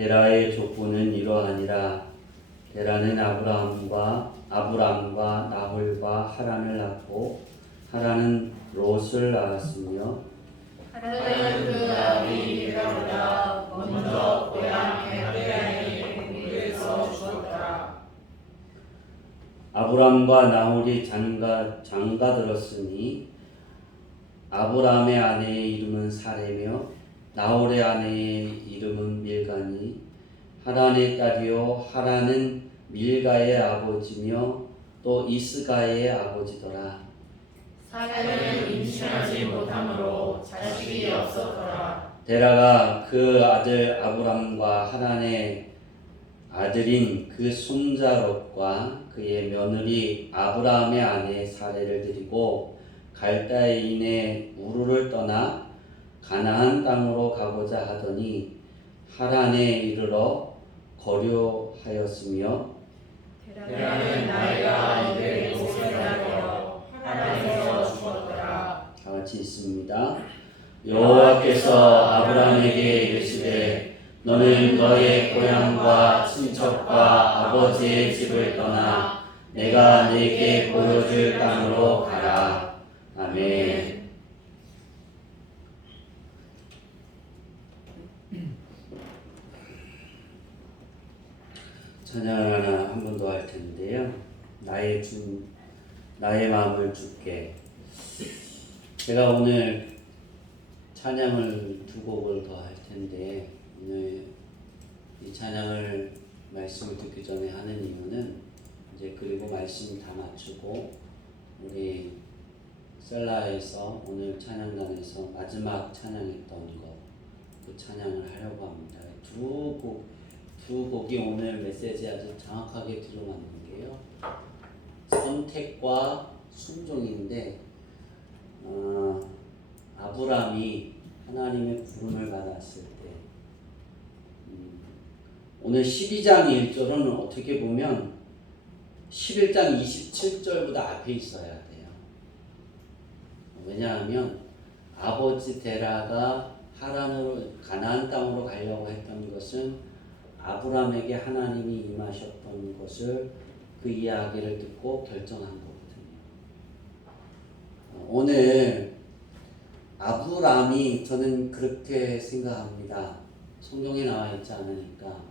데라의 족보는 이러하니라. 데라는 아브람과 나홀과 하란을 낳고 하란은 롯을 낳았으며 하란은 그 아비 데라보다 먼저 고향 갈대아인의 고국에서 죽었더라. 아브람과 나홀이 장가들었으니 아브람의 아내의 이름은 사레며 나홀의 아내의 이름은 밀가니 하란의 딸이요 하란은 밀가의 아버지며 또 이스가의 아버지더라. 사레는 임신하지 못함으로 자식이 없었더라. 데라가 그 아들 아브람과 하란의 아들인 그 손자 롯과 그의 며느리 아브라함의 아내 사레를 데리고 갈대아인의 우르를 떠나 가나안 땅으로 가고자 하더니 하란에 이르러 거류하였으며 데라는 나이가 205세 되어 하란에서 죽었더라. 다 같이 있습니다. 여호와께서 아브라함에게 이르시되 너는 너의 고향과 친척과 아버지의 집을 떠나 내가 네게 보여줄 땅으로 가라. 아멘. 찬양을 하나 한 번 더 할 텐데요. 나의 마음을 주께. 제가 오늘 찬양을 두 곡을 더 할 텐데 오늘 이 찬양을 말씀을 듣기 전에 하는 이유는 이제 그리고 말씀 다 맞추고 우리 셀라에서 오늘 찬양단에서 마지막 찬양했던 그 찬양을 하려고 합니다. 두 곡이 오늘 메시지에 아주 정확하게 들어맞는 게요. 선택과 순종인데 아브람이 하나님의 부름을 받았을 때 오늘 12장 1절은 어떻게 보면 11장 27절보다 앞에 있어야 돼요. 왜냐하면 아버지 데라가 하란으로 가나안 땅으로 가려고 했던 것은 아브람에게 하나님이 임하셨던 것을 그 이야기를 듣고 결정한 거거든요. 오늘 아브람이 저는 그렇게 생각합니다. 성경에 나와 있지 않으니까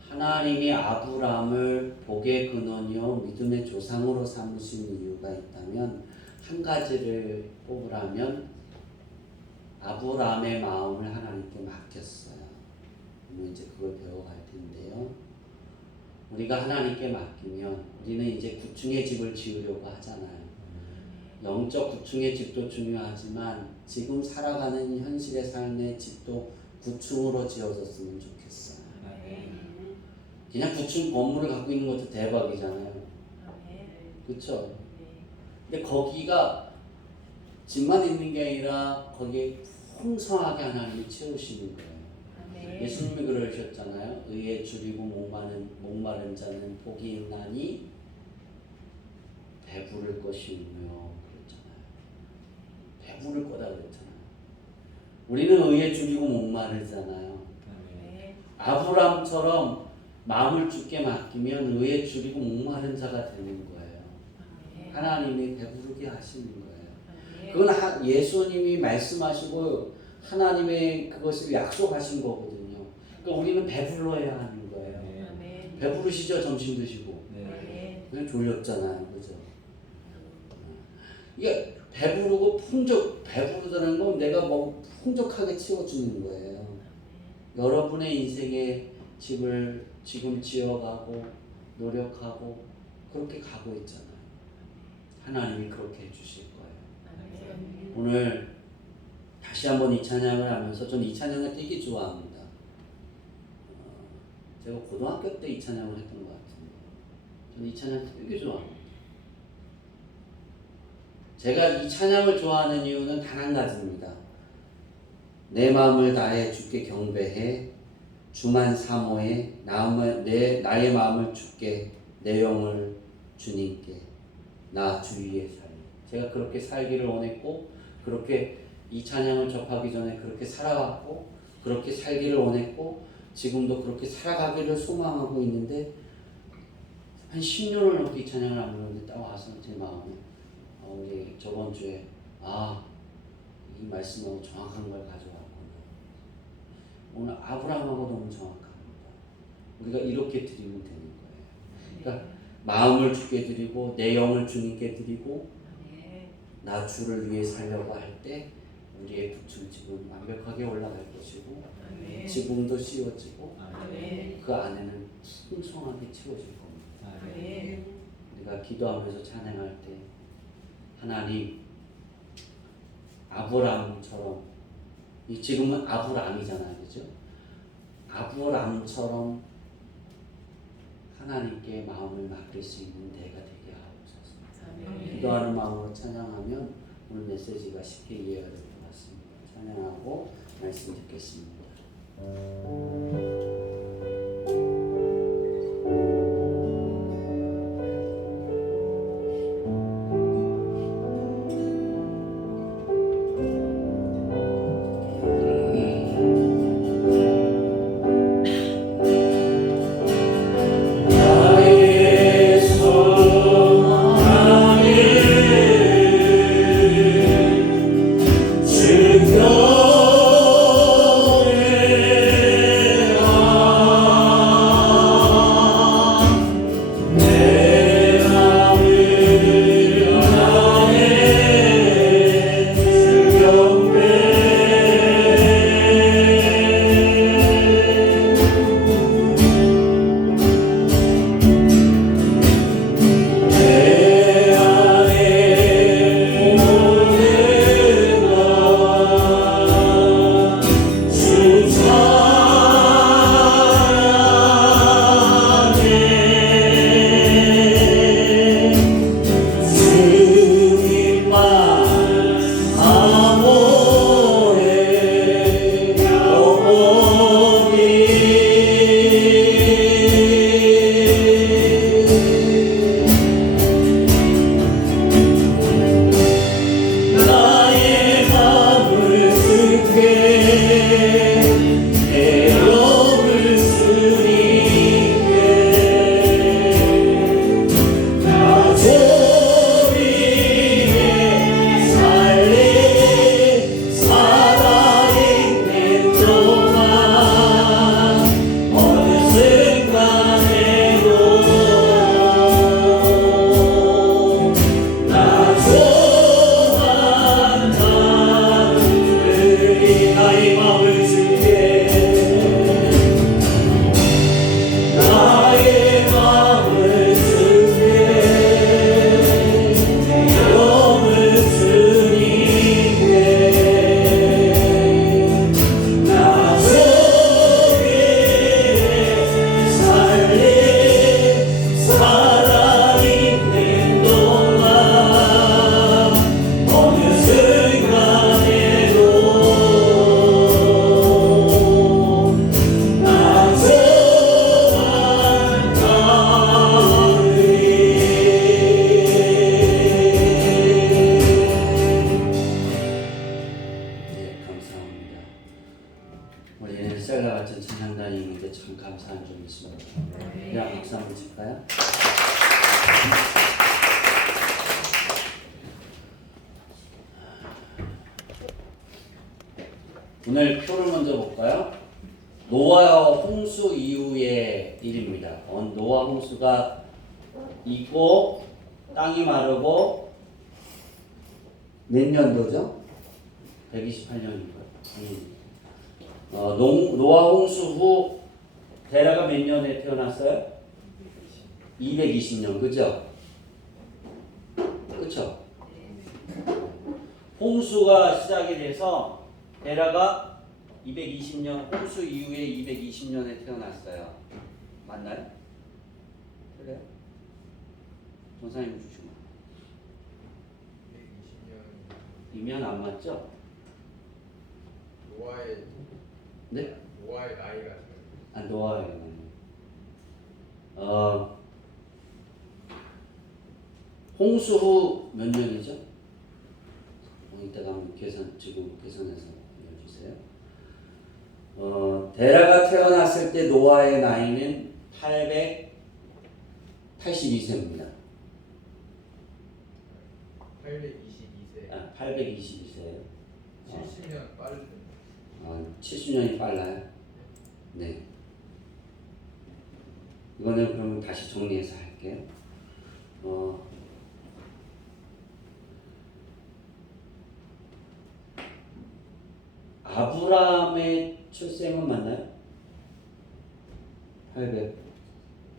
하나님이 아브람을 복의 근원이요 믿음의 조상으로 삼으신 이유가 있다면 한 가지를 뽑으라면 아브람의 마음을 하나님께 맡겼어요. 오늘 이제 그걸 배워갈 텐데요. 우리가 하나님께 맡기면 우리는 이제 9층의 집을 지으려고 하잖아요. 영적 9층의 집도 중요하지만 지금 살아가는 현실의 삶의 집도 9층으로 지어졌으면 좋겠어요. 그냥 9층 건물을 갖고 있는 것도 대박이잖아요. 그렇죠? 근데 거기가 집만 있는 게 아니라 거기에 풍성하게 하나님이 채우시는 거예요. 예수님이 그러셨잖아요. 의에 줄이고 목마른 자는 복이 있나니 배부를 것이며 그랬잖아요. 배부를 거다 그랬잖아요. 우리는 의에 줄이고 목마르잖아요. 아브람처럼 마음을 주께 맡기면 의에 줄이고 목마른 자가 되는 거예요. 하나님이 배부르게 하시는 거예요. 그건 예수님이 말씀하시고 하나님의 그것을 약속하신 거거든요. 그러니까 우리는 배불러야 하는 거예요. 배부르시죠? 점심 드시고. 그냥 졸렸잖아요. 그죠? 이게 배부르고 배부르다는 건 내가 뭐 풍족하게 채워주는 거예요. 여러분의 인생의 집을 지금 지어가고 노력하고 그렇게 가고 있잖아요. 하나님이 그렇게 해주실 거예요. 오늘 다시 한번 이 찬양을 하면서 저는 이 찬양을 되게 좋아합니다. 제가 고등학교 때 이 찬양을 했던 것 같은데 저는 이 찬양 되게 좋아합니다. 제가 이 찬양을 좋아하는 이유는 단 한 가지입니다. 내 마음을 다해 주께 경배해 주만 사모해 나의 마음을 주께 내 영을 주님께 나 주 위에 살리. 제가 그렇게 살기를 원했고 그렇게 이 찬양을 접하기 전에 그렇게 살아왔고 그렇게 살기를 원했고 지금도 그렇게 살아가기를 소망하고 있는데 한 10년을 넘게 찬양을 안 부르는데 딱 와서 제 마음에 우리 저번 주에 이 말씀하고 정확한 걸 가져왔구나. 오늘 아브라함하고 너무 정확합니다. 우리가 이렇게 드리면 되는 거예요. 그러니까 마음을 주께 드리고 내 영을 주님께 드리고 나 주를 위해 살려고 할 때 우리의 부층집은 완벽하게 올라갈 것이고 지붕도 씌워지고 그 안에는 풍성하게 채워질 겁니다. 우리가 기도하면서 찬양할 때 하나님 아브라함처럼 지금은 아브라함이잖아요, 그죠? 아브라함처럼 하나님께 마음을 맡길 수 있는 때가 되게 하옵소서. 기도하는 마음으로 찬양하면 오늘 메시지가 쉽게 이해가 될 것 같습니다. 찬양하고 말씀 듣겠습니다. 오늘 표를 먼저 볼까요? 노아와 홍수 이후의 일입니다. 노아 홍수가 있고 땅이 마르고 몇 년도죠? 128년인가요? 노아 홍수 후 데라가 몇 년에 태어났어요? 220년, 그죠? 그쵸? 홍수가 시작이 돼서 데라가 220년, 홍수 이후에 220년에 태어났어요. 맞나요? 그래요? 전사님 주시면. 220년. 안 맞죠? 노아의 네? 노아의 나이가 노아의 홍수 후 몇 년이죠? 이따가 한번 지금 계산해서 알려주세요. 데라가 태어났을 봤을 때 노아의 나이는 882세입니다. 822세. 822세예요. 70년 빠르네. 70년이 빨라요. 네. 이거는 그러면 다시 정리해서 할게요. 아브라함의 출생은 맞나요? 800.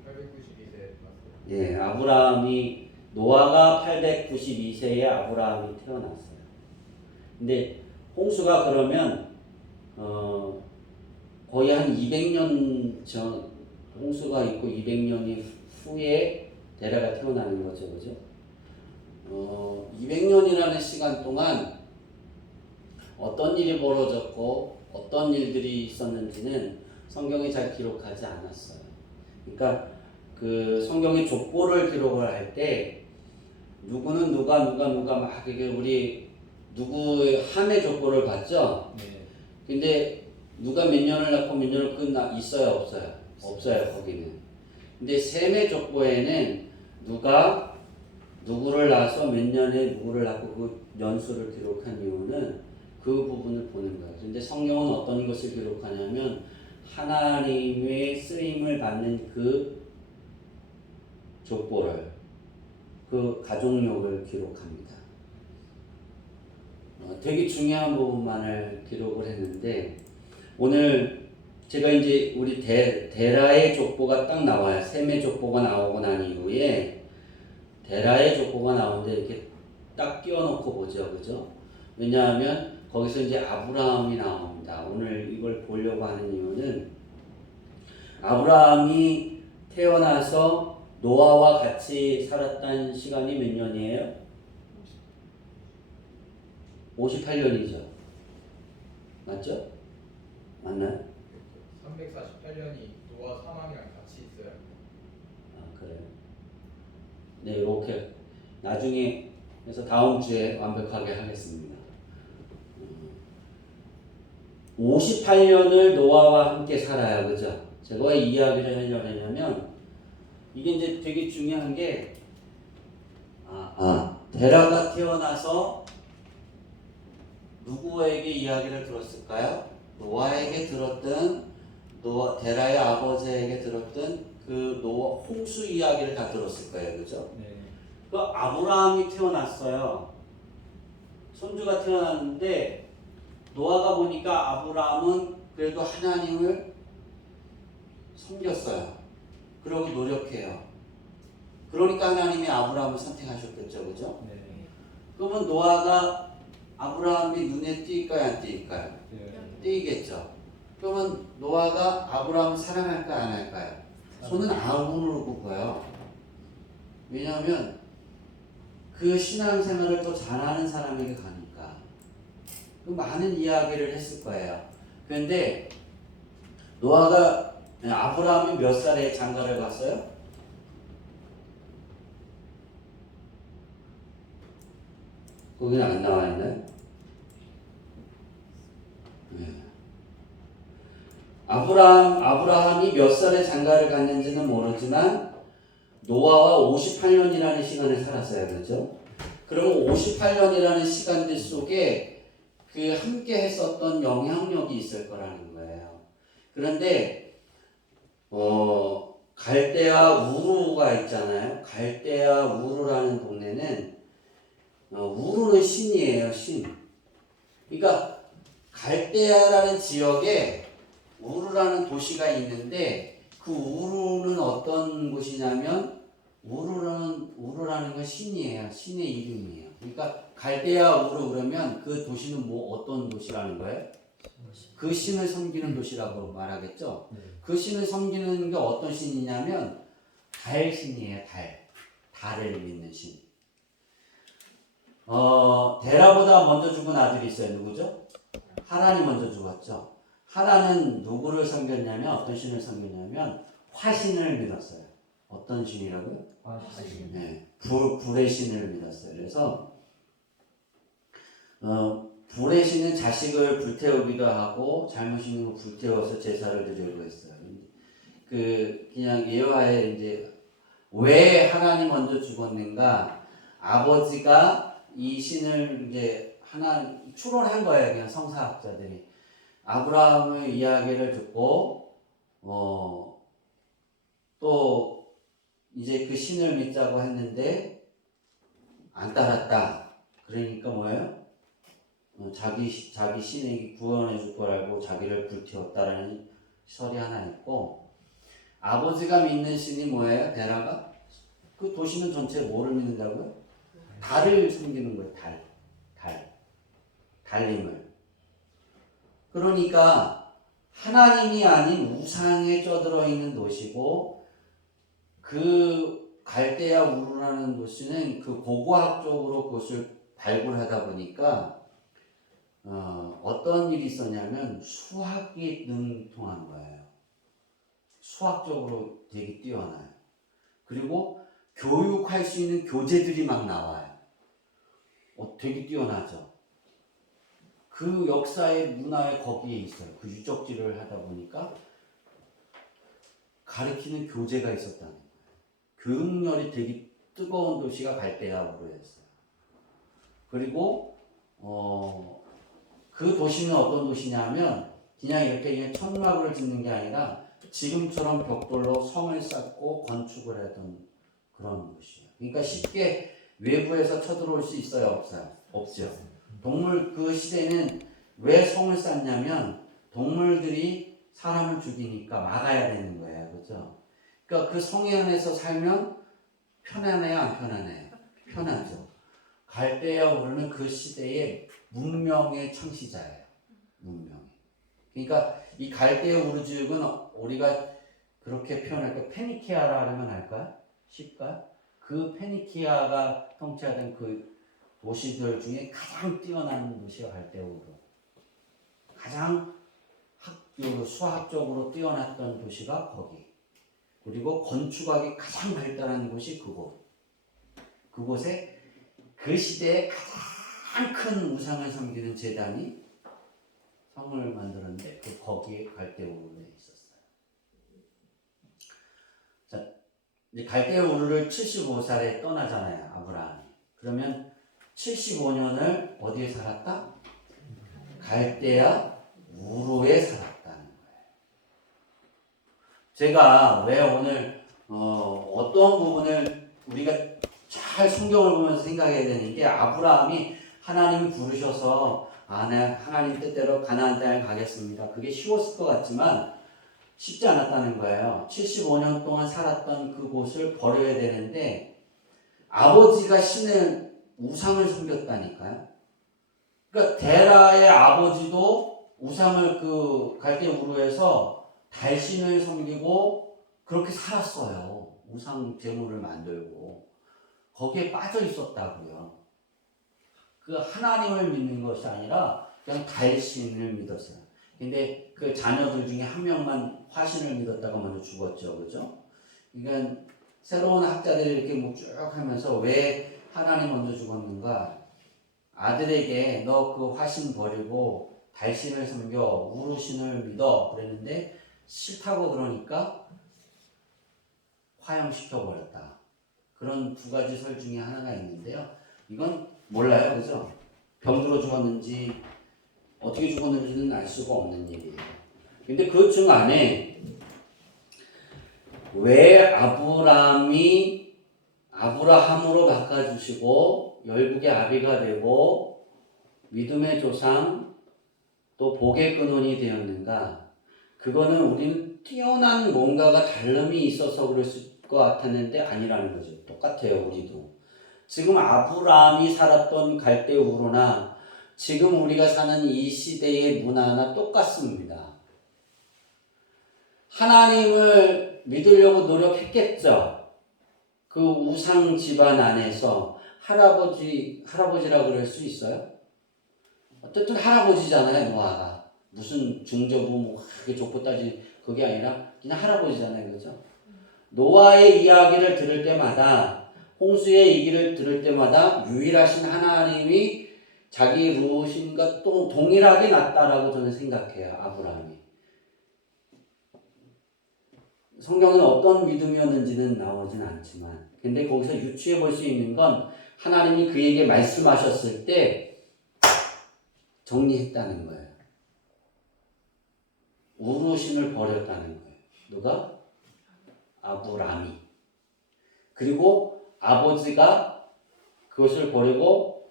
892세 맞어요. 예, 아브라함이 노아가 892세에 아브라함이 태어났어요. 근데 홍수가 그러면 거의 한 200년 전 홍수가 있고 200년이 후에 데라가 태어나는 거죠, 그죠? 200년이라는 시간 동안 어떤 일이 벌어졌고 어떤 일들이 있었는지는 성경에 잘 기록하지 않았어요. 그러니까 그 성경의 족보를 기록을 할 때 누구는 누가 막 이게 우리 누구의 함의 족보를 봤죠? 네. 근데 누가 몇 년을 낳고 몇 년을 있어요, 없어요? 없어요, 거기는. 근데 셈의 족보에는 누가 누구를 낳아서 몇 년에 누구를 낳고 그 연수를 기록한 이유는 그 부분을 보는 거예요. 근데 성경은 어떤 것을 기록하냐면 하나님의 쓰임을 받는 그 족보를, 그 가족력을 기록합니다. 되게 중요한 부분만을 기록을 했는데 오늘 제가 이제 우리 데라의 족보가 딱 나와요. 셈의 족보가 나오고 난 이후에 데라의 족보가 나오는데 이렇게 딱 띄워놓고 보죠, 그죠? 왜냐하면 거기서 이제 아브라함이 나옵니다. 오늘 이걸 보려고 하는 이유는 아브라함이 태어나서 노아와 같이 살았던 시간이 몇 년이에요? 58년이죠. 맞죠? 맞나요? 348년이 노아 사망이랑 같이 있어요. 그래요? 네, 이렇게 나중에 그래서 다음 주에 완벽하게 하겠습니다. 58년을 노아와 함께 살아요, 그죠? 제가 왜 이야기를 하려고 했냐면 이게 이제 되게 중요한 게 데라가 태어나서 누구에게 이야기를 들었을까요? 노아에게 들었던 데라의 아버지에게 들었던 그 노아 홍수 이야기를 다 들었을 거예요, 그죠? 네. 그 아브라함이 태어났어요. 손주가 태어났는데 노아가 보니까 아브라함은 그래도 하나님을 섬겼어요. 그러고 노력해요. 그러니까 하나님이 아브라함을 선택하셨겠죠, 그죠? 네. 그러면 노아가 아브라함이 눈에 띄일까요, 안 띄일까요? 띄겠죠. 그러면 노아가 아브라함을 사랑할까요, 안 할까요? 손은 아우를 굽어요. 왜냐하면 그 신앙생활을 또 잘하는 사람에게 가니까 그 많은 이야기를 했을 거예요. 그런데 노아가 아브라함이 몇 살에 장가를 갔어요? 거기는 안 나와 있나요? 네. 아브라함이 몇 살에 장가를 갔는지는 모르지만 노아와 58년이라는 시간을 살았어요. 그렇죠? 그러면 58년이라는 시간들 속에 그 함께 했었던 영향력이 있을 거라는 거예요. 그런데 갈대아 우루가 있잖아요. 갈대아 우루라는 동네는 우루는 신이에요. 신. 그러니까 갈대아라는 지역에 우루라는 도시가 있는데 그 우루는 어떤 곳이냐면 우루라는 건 신이에요. 신의 이름이에요. 그러니까 갈대아 우루 그러면 그 도시는 뭐 어떤 도시라는 거예요? 그 신을 섬기는 도시라고 말하겠죠. 그 신을 섬기는 게 어떤 신이냐면 달 신이에요. 달을 믿는 신. 데라보다 먼저 죽은 아들이 있어요. 누구죠? 하란이 먼저 죽었죠. 하란은 누구를 섬겼냐면 어떤 신을 섬겼냐면 화신을 믿었어요. 어떤 신이라고요? 화신. 네, 불의 신을 믿었어요. 그래서 불의 신은 자식을 불태우기도 하고 잘못 있는 거 불태워서 제사를 드리고 했어요. 그냥 예화에 이제 왜 하나님 먼저 죽었는가? 아버지가 이 신을 이제 하나 추론한 거예요. 그냥 성사학자들이 아브라함의 이야기를 듣고 또 이제 그 신을 믿자고 했는데 안 따랐다. 그러니까 뭐예요? 자기 신에게 구원해 줄 거라고 자기를 불태웠다라는 설이 하나 있고, 아버지가 믿는 신이 뭐예요? 데라가? 그 도시는 전체 뭐를 믿는다고요? 달을 섬기는 거예요. 달님을. 그러니까 하나님이 아닌 우상에 쪄들어 있는 도시고, 그 갈대아 우르라는 도시는 그 고고학적으로 그것을 발굴하다 보니까 어떤 일이 있었냐면 수학이 능통한 거예요. 수학적으로 되게 뛰어나요. 그리고 교육할 수 있는 교재들이 막 나와요. 되게 뛰어나죠. 그 역사의 문화에 거기에 있어요. 그 유적지를 하다 보니까 가르치는 교재가 있었다는 거예요. 교육열이 되게 뜨거운 도시가 갈대아우르였어요. 그리고 그 도시는 어떤 도시냐면 그냥 이렇게 그냥 천막을 짓는 게 아니라 지금처럼 벽돌로 성을 쌓고 건축을 하던 그런 도시예요. 그러니까 쉽게 외부에서 쳐들어올 수 있어요, 없어요? 없죠. 그 시대는 왜 성을 쌓냐면 동물들이 사람을 죽이니까 막아야 되는 거예요, 그렇죠? 그러니까 그 성에 안에서 살면 편안해요, 안 편안해요? 편하죠. 갈대아우르는 그 시대의 문명의 창시자예요. 문명. 그러니까 이 갈대아우르 지역은 우리가 그렇게 표현할 때 페니키아라 하면 알까요? 쉽까요? 그 페니키아가 통치하던 그 도시들 중에 가장 뛰어난 도시가 갈대아우르. 가장 수학적으로 뛰어났던 도시가 거기. 그리고 건축학이 가장 발달한 곳이 그곳. 그곳에 그 시대에 가장 큰 우상을 섬기는 제단이 성을 만들었는데 거기에 갈대우르에 있었어요. 자, 이제 갈대우르를 75살에 떠나잖아요, 아브라함이. 그러면 75년을 어디에 살았다? 갈대아 우르에 살았다는 거예요. 제가 왜 오늘 어떤 부분을 우리가 잘 성경을 보면서 생각해야 되는 게, 아브라함이 하나님이 부르셔서 네, 하나님 뜻대로 가나안 땅에 가겠습니다. 그게 쉬웠을 것 같지만 쉽지 않았다는 거예요. 75년 동안 살았던 그곳을 버려야 되는데 아버지가 우상을 섬겼다니까요. 그러니까 데라의 아버지도 우상을 그 갈대우르에서 달신을 섬기고 그렇게 살았어요. 우상 제물을 만들고 거기에 빠져 있었다고요. 그 하나님을 믿는 것이 아니라 그냥 달신을 믿었어요. 근데 그 자녀들 중에 한 명만 화신을 믿었다가 먼저 죽었죠. 그죠? 그러니까 새로운 학자들이 이렇게 뭐 쭉 하면서 왜 하나님 먼저 죽었는가? 아들에게 너 그 화신 버리고 달신을 섬겨 우르신을 믿어 그랬는데 싫다고 그러니까 화형시켜버렸다. 그런 두 가지 설 중에 하나가 있는데요. 이건 몰라요, 그죠? 병들어 죽었는지 어떻게 죽었는지는 알 수가 없는 일이에요. 근데 그 중 안에 왜 아브라함으로 바꿔주시고 열국의 아비가 되고 믿음의 조상 또 복의 근원이 되었는가? 그거는 우리는 뛰어난 뭔가가 다름이 있어서 그랬을 것 같았는데 아니라는 거죠. 똑같아요, 우리도. 지금 아브라함이 살았던 갈대우르나 지금 우리가 사는 이 시대의 문화나 똑같습니다. 하나님을 믿으려고 노력했겠죠. 그 우상 집안 안에서 할아버지라고 그럴 수 있어요? 어쨌든 할아버지잖아요, 노아가. 무슨 중저부 뭐 크게 족보 따지 그게 아니라 그냥 할아버지잖아요, 그죠? 노아의 이야기를 들을 때마다, 홍수의 얘기를 들을 때마다 유일하신 하나님이 자기 루신과 또 동일하게 낫다라고 저는 생각해요, 아브라함이. 성경은 어떤 믿음이었는지는 나오진 않지만, 근데 거기서 유추해 볼 수 있는 건 하나님이 그에게 말씀하셨을 때 정리했다는 거예요. 우루신을 버렸다는 거예요. 누가? 아브람이. 그리고 아버지가 그것을 버리고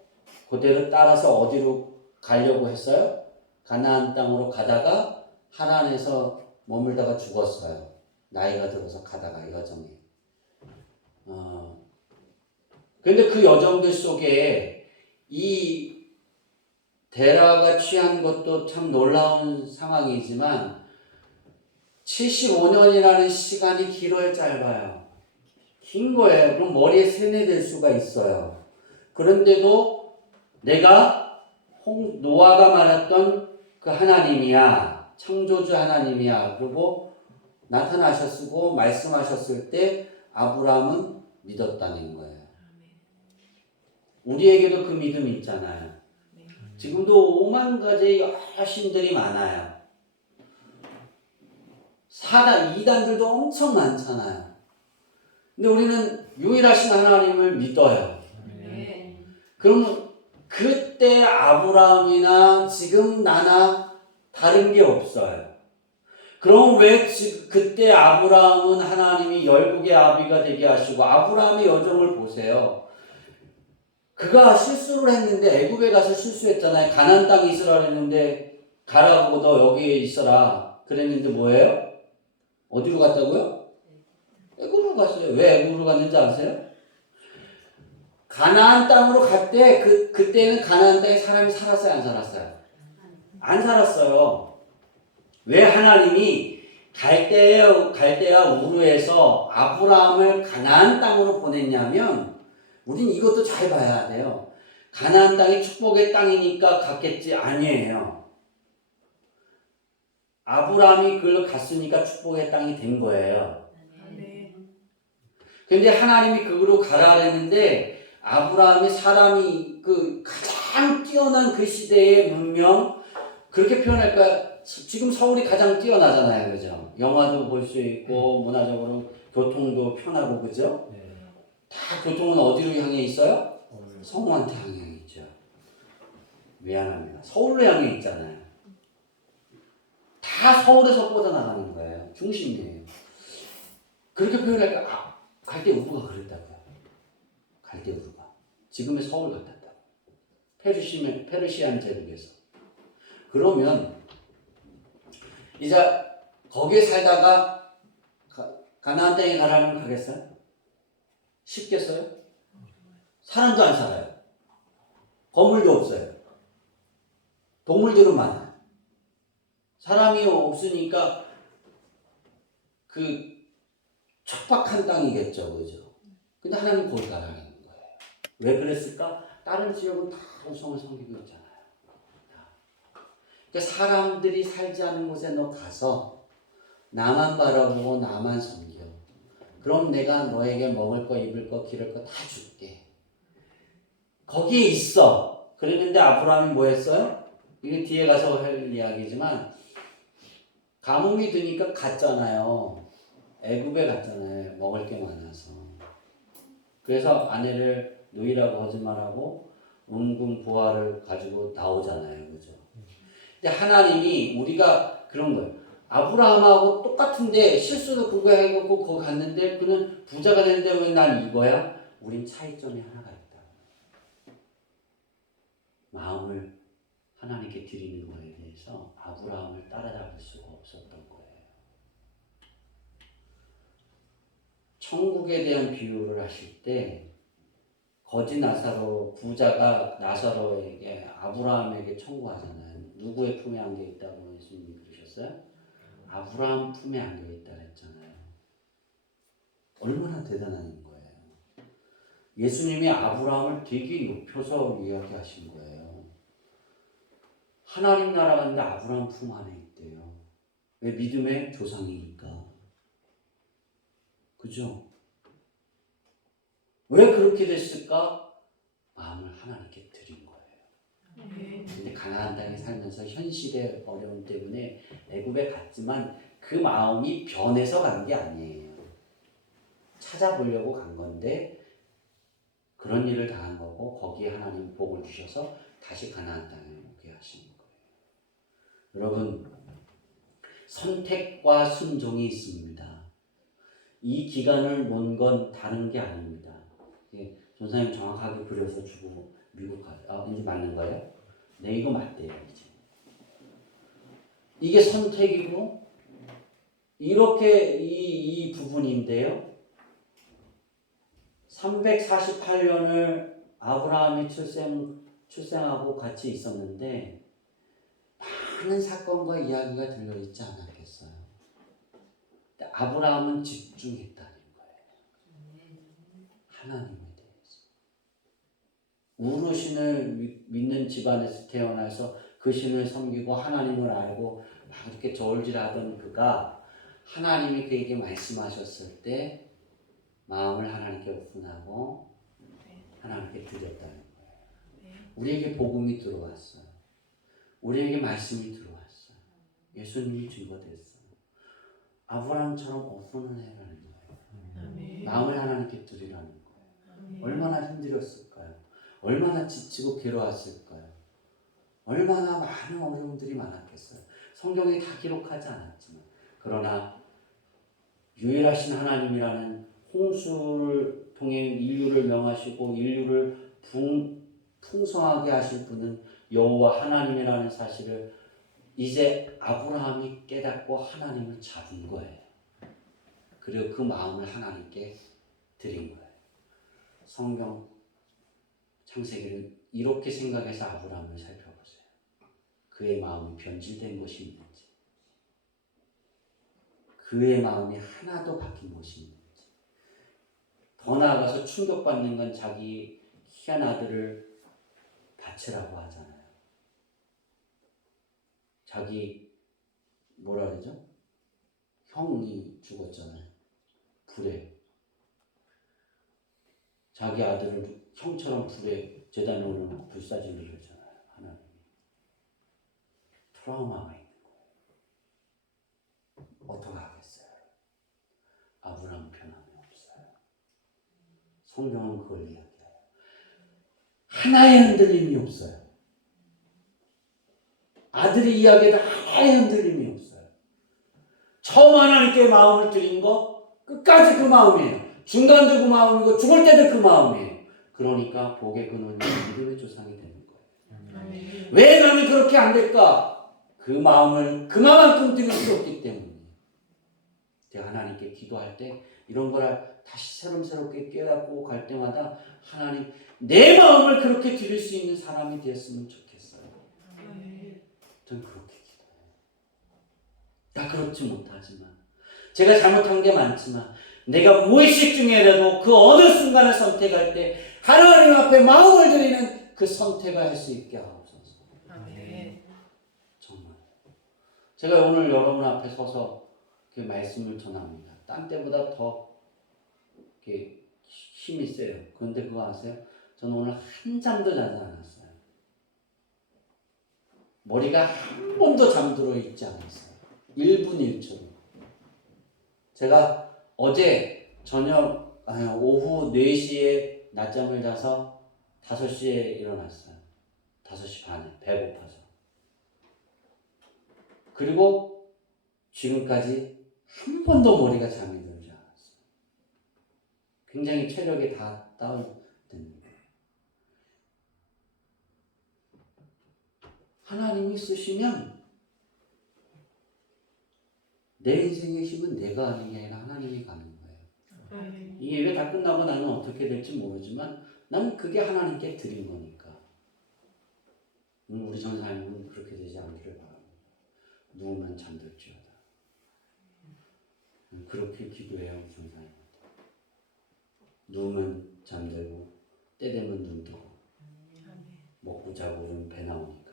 그대로 따라서 어디로 가려고 했어요? 가나안 땅으로 가다가 하란에서 머물다가 죽었어요. 나이가 들어서 가다가 여정에. 근데 그 여정들 속에 이 데라가 취한 것도 참 놀라운 상황이지만 75년이라는 시간이 길어야 짧아요. 긴 거예요. 그럼 머리에 세뇌될 수가 있어요. 그런데도 내가 노아가 말했던 그 하나님이야, 창조주 하나님이야, 그리고 나타나셨고 말씀하셨을 때 아브라함은 믿었다는 거예요. 우리에게도 그 믿음이 있잖아요. 지금도 오만 가지 여신들이 많아요. 사단, 이단들도 엄청 많잖아요. 근데 우리는 유일하신 하나님을 믿어요. 그러면 그때 아브라함이나 지금 나나 다른 게 없어요. 그럼 왜 그때 아브라함은 하나님이 열국의 아비가 되게 하시고 아브라함의 여정을 보세요. 그가 실수를 했는데 애굽에 가서 실수했잖아요. 가나안 땅에 있으라 그랬는데 가라고 너 여기에 있어라 그랬는데 뭐예요? 어디로 갔다고요? 애굽으로 갔어요. 왜 애굽으로 갔는지 아세요? 가나안 땅으로 갈 때 그때는 가나안 땅에 사람이 살았어요, 안 살았어요? 안 살았어요. 왜 하나님이 갈대아 우르에서 아브라함을 가나안 땅으로 보냈냐면 우린 이것도 잘 봐야 돼요. 가나안 땅이 축복의 땅이니까 갔겠지? 아니에요. 아브라함이 그걸로 갔으니까 축복의 땅이 된 거예요. 근데 하나님이 그걸로 가라 그랬는데 아브라함이 사람이 그 가장 뛰어난 그 시대의 문명 그렇게 표현할까? 지금 서울이 가장 뛰어나잖아요, 그죠? 영화도 볼 수 있고 문화적으로 교통도 편하고 그죠? 다 교통은 어디로 향해 있어요? 성우한테 향해 있죠. 미안합니다. 서울로 향해 있잖아요. 다 서울에서 뻗어나가는 거예요. 중심이에요. 그렇게 표현할까? 갈대우루가 그랬다고요. 갈대우루가. 지금의 서울 같았다고. 페르시안 제국에서. 그러면 이제 거기에 살다가 가나안 땅에 가라면 가겠어요? 쉽겠어요? 사람도 안 살아요. 건물도 없어요. 동물들은 많아요. 사람이 없으니까 그 척박한 땅이겠죠, 그죠? 근데 하나님 거기 가라는 거예요. 왜 그랬을까? 다른 지역은 다 우성을 섬기고 있잖아요. 그러니까 사람들이 살지 않은 곳에 너 가서 나만 바라보고 나만 섬겨. 그럼 내가 너에게 먹을 거, 입을 거, 기를 거 다 줄게. 거기에 있어. 그랬는데 아브라함이 뭐 했어요? 이게 뒤에 가서 할 이야기지만 가뭄이 드니까 갔잖아요. 애굽에 갔잖아요. 먹을 게 많아서. 그래서 아내를 누이라고 거짓말하고 은금 부하를 가지고 나오잖아요. 그죠? 근데 하나님이 우리가 그런 거예요. 아브라함하고 똑같은데 실수도 그거 해갖고 거기 갔는데 그는 부자가 됐는데 왜 난 이거야? 우린 차이점이 하나가 있다. 마음을 하나님께 드리는 거에 대해서 아브라함을 따라잡을 수가 없었던 거예요. 천국에 대한 비유를 하실 때 거지 나사로 부자가 나사로에게 아브라함에게 청구하잖아요. 누구의 품에 안겨 있다고 예수님이 그러셨어요? 아브라함 품에 안겨 있다 그랬잖아요. 얼마나 대단한 거예요. 예수님이 아브라함을 되게 높여서 이야기하신 거예요. 하나님 나라 갔는데 아브라함 품 안에 있대요. 왜? 믿음의 조상이니까. 그죠? 왜 그렇게 됐을까? 마음을 하나님께 드린 거예요. 근데 가나안 땅에 살면서 현실의 어려움 때문에 애굽에 갔지만 그 마음이 변해서 간 게 아니에요. 찾아보려고 간 건데 그런 일을 당한 거고 거기에 하나님 복을 주셔서 다시 가나안 땅에 오게 하신 거예요. 여러분, 선택과 순종이 있습니다. 이 기간을 먼 건 다른 게 아닙니다. 예, 전사님 정확하게 그려서 주고 미국 가요. 이제 맞는 거예요? 네, 이거 맞대요. 이제. 이게 선택이고 이렇게 이 부분인데요. 348년을 아브라함이 출생하고 같이 있었는데 많은 사건과 이야기가 들려있지 않았겠어요. 아브라함은 집중했다는 거예요. 하나님에 대해서. 우르 신을 믿는 집안에서 태어나서 그 신을 섬기고 하나님을 알고 막 이렇게 저울질하던 그가 하나님이 그에게 말씀하셨을 때 마음을 하나님께 오픈하고 하나님께 드렸다는 거예요. 우리에게 복음이 들어왔어요. 우리에게 말씀이 들어왔어요. 예수님이 증거됐어요. 아브라함처럼 오픈을 해라는 거예요. 마음을 하나님께 드리라는 거예요. 얼마나 힘들었을까요? 얼마나 지치고 괴로웠을까요? 얼마나 많은 어려움들이 많았겠어요. 성경에 다 기록하지 않았지만 그러나 유일하신 하나님이라는 홍수를 통해 인류를 명하시고 인류를 풍성하게 하실 분은 여호와 하나님이라는 사실을 이제 아브라함이 깨닫고 하나님을 잡은 거예요. 그리고 그 마음을 하나님께 드린 거예요. 성경 창세기를 이렇게 생각해서 아브라함을 살펴보세요. 그의 마음이 변질된 것이 있는지, 그의 마음이 하나도 바뀐 것이 있는지, 더 나아가서 충격받는 건 자기 희한 아들을 바치라고 하잖아요. 자기 뭐라 그러죠? 형이 죽었잖아요. 불에. 자기 아들을 형처럼 불에 제단에 올려놓고 불사질을 그러잖아요. 하나님이. 트라우마가 있는 거예요. 어떻게 하겠어요? 아브라함 변함이 없어요. 성경은 그걸 이야기해요. 하나의 흔들림이 없어요. 아들이 이야기해도 하나의 흔들림이 없어요. 처음 하나님께 마음을 드린 거 끝까지 그 마음이에요. 중간도 그 마음이고 죽을 때도 그 마음이에요. 그러니까 복의 근원이 믿음의 조상이 되는 거예요. 왜 나는 그렇게 안 될까? 그 마음을 그만큼 드릴 수 없기 때문이에요. 제가 하나님께 기도할 때 이런 걸 다시 새롭게 깨닫고 갈 때마다 하나님 내 마음을 그렇게 드릴 수 있는 사람이 되었으면 좋겠어요. 전 그렇게 기도해요. 다 그렇지 못하지만 제가 잘못한 게 많지만 내가 무의식 중에라도 그 어느 순간을 선택할 때 하나님 앞에 마음을 드리는 그 선택을 할 수 있게 하옵소서. 정말 제가 오늘 여러분 앞에 서서 그 말씀을 전합니다. 딴 때보다 더 이렇게 힘이 세요. 그런데 그거 아세요? 저는 오늘 한 잠도 자지 않았어요. 머리가 한 번도 잠들어 있지 않았어요. 1분 1초. 제가 어제 오후 4시에 낮잠을 자서 5시에 일어났어요. 5시 반에 배고파서. 그리고 지금까지 한 번도 머리가 잠이 들지 않았어요. 굉장히 체력이 다 다운됩니다. 하나님이 쓰시면 내 인생의 힘은 내가 하는 게 아니라 하나님이 가는 거예요. 이 예배 다 끝나고 나는 어떻게 될지 모르지만 난 그게 하나님께 드린 거니까. 우리 전사님은 그렇게 되지 않기를 바랍니다. 누우면 잠들지어다. 그렇게 기도해요, 우리 전사님한테. 누우면 잠들고 때 되면 눈 뜨고 먹고 자고 그러면 배 나오니까.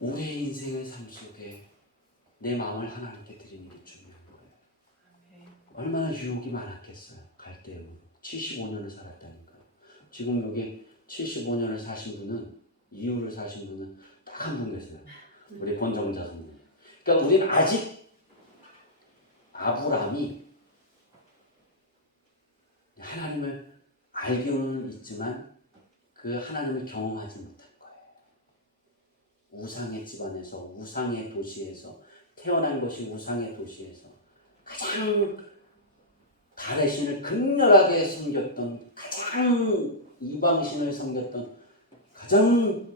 우리의 인생의 삶 속에 내 마음을 하나님께 드리는 게 중요한 거예요. 얼마나 유혹이 많았겠어요. 갈대로 75년을 살았다니까요. 지금 여기 75년을 사신 분은 이유를 사신 분은 딱 한 분 계세요. 우리 본종 자손들. 그러니까 우리는 아직 아브라함이 하나님을 알기는 있지만 그 하나님을 경험하지 못한 거예요. 우상의 집안에서, 우상의 도시에서, 태어난 곳이 우상의 도시에서 가장 달의 신을 극렬하게 섬겼던, 가장 이방신을 섬겼던, 가장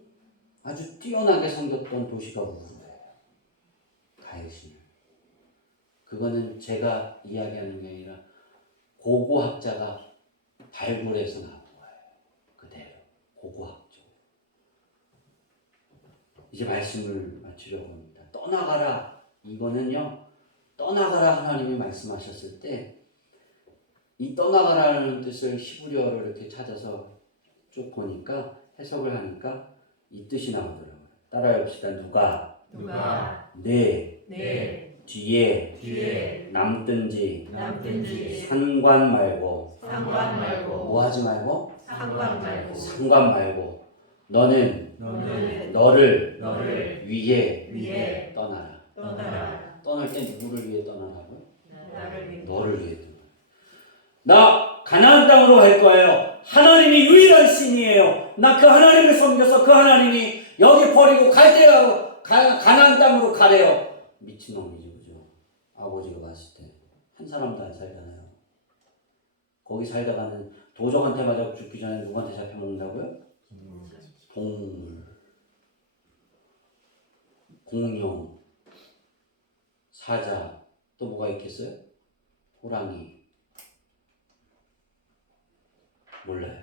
아주 뛰어나게 섬겼던 도시가 우르예요. 달의 신을. 그거는 제가 이야기하는 게 아니라 고고학자가 발굴해서 나온 거예요. 그대로 고고학적. 이제 말씀을 마치려고 합니다. 떠나가라. 이거는요, 떠나가라 하나님이 말씀하셨을 때 이 떠나가라는 뜻을 히브리어로 이렇게 찾아서 쭉 보니까 해석을 하니까 이 뜻이 나오더라고요. 따라해 봅시다. 누가 내 뒤에 남든지 상관 말고 뭐 하지 말고 상관 말고 너는 너를 위해 떠나라. 떠날 때 누구를 위해 떠나라고요? 너를 위해 떠나라. 나 가나안 땅으로 갈 거예요. 하나님이 유일한 신이에요. 나 그 하나님을 섬겨서 그 하나님이 여기 버리고 가나안 땅으로 가래요. 미친놈이지, 그죠? 아버지가 봤을 때 한 사람도 안 살잖아요. 거기 살다가는 도적한테 맞아 죽기 전에 누구한테 잡혀먹는다고요? 동물, 공룡, 사자, 또 뭐가 있겠어요? 호랑이. 몰라요.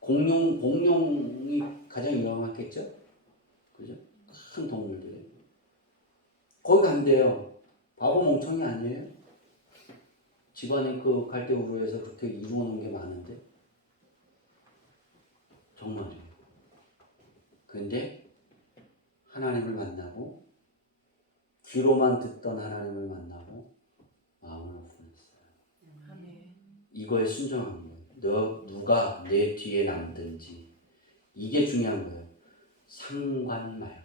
공룡이 가장 유명하겠죠? 그죠? 큰 동물들. 거기 간대요. 바보 멍청이 아니에요? 집안에 그 갈대우루에서 그렇게 이루어놓은 게 많은데. 정말이에요. 근데 하나님을 만나고 귀로만 듣던 하나님을 만나고 마음을 오픈했어요. 이거에 순종한 거예요. 누가 내 뒤에 남든지 이게 중요한 거예요. 상관 말고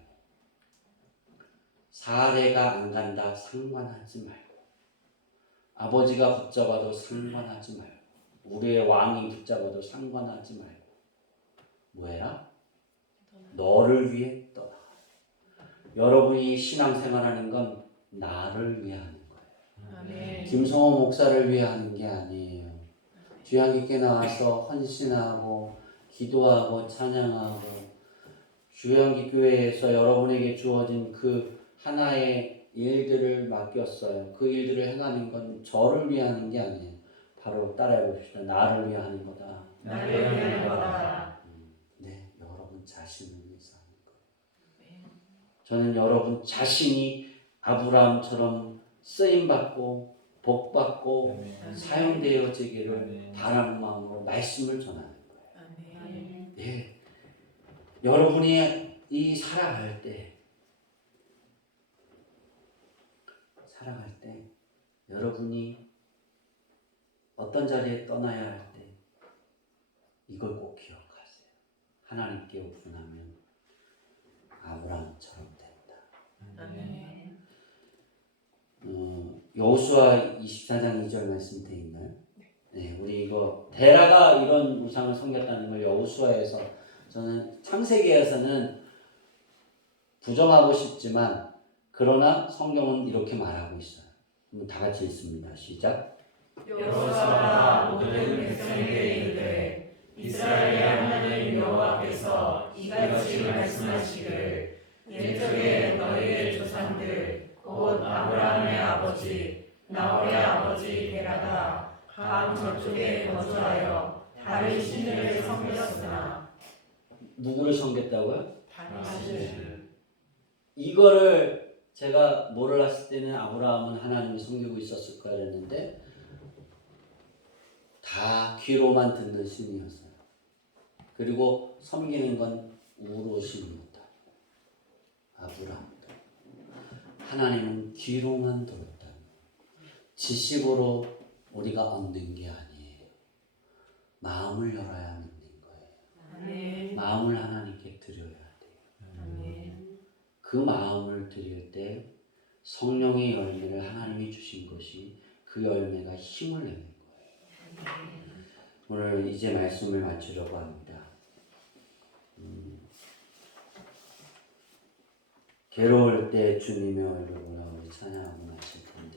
사례가 안 간다 상관하지 말고 아버지가 붙잡아도 상관하지 말고 우리의 왕이 붙잡아도 상관하지 말고 뭐해라? 너를 위해 떠나가라. 여러분이 신앙생활하는 건 나를 위해 하는 거예요. 김성호 목사를 위해 하는 게 아니에요. 주양 깊게 나와서 헌신하고 기도하고 찬양하고 주양기 교회에서 여러분에게 주어진 그 하나의 일들을 맡겼어요. 그 일들을 행하는 건 저를 위해 하는 게 아니에요. 바로 따라해 봅시다. 나를 위해 하는 거다. 네, 여러분 자신을 위해서 하는 거예요. 저는 여러분 자신이 아브라함처럼 쓰임받고 복받고 사용되어지기를 바라는 마음으로 말씀을 전하는 거예요. 네, 여러분이 이 살아갈 때 여러분이 어떤 자리에 떠나야 할 때 이걸 꼭 기억하세요. 하나님께 오픈하면 아브라함처럼 된다. 여호수아 24장 2절 말씀 돼 있나요? 네, 우리 이거 데라가 이런 우상을 섬겼다는 걸 여호수아에서 저는 창세기에서는 부정하고 싶지만 그러나 성경은 이렇게 말하고 있어요. 다 같이 읽습니다. 시작. 여호수아가 모든 백성에게 이르되 이스라엘의 하나님 여호와께서 이같이 말씀하시기를 옛적에 너희의 조상들 곧 아브라함의 아버지 나홀의 아버지 데라가 강 저쪽에 거주하여 다른 신들을 섬겼으나 누구를 섬겼다고요? 다른 이거를 제가 몰랐을 때는 아브라함은 하나님을 섬기고 있었을 거야 그랬는데 다 귀로만 듣는 신이었어요. 그리고 섬기는 건 우로신이었다. 아브라함도. 하나님은 귀로만 들었다. 지식으로 우리가 얻는 게 아니에요. 마음을 열어야 믿는 거예요. 마음을 하나님께 드려야 돼요. 그 마음을 드릴 때 성령의 열매를 하나님이 주신 것이 그 열매가 힘을 내는 거예요. 오늘 이제 말씀을 마치려고 합니다. 괴로울 때 주님의 얼굴 보라 우리 찬양하고 마칠 텐데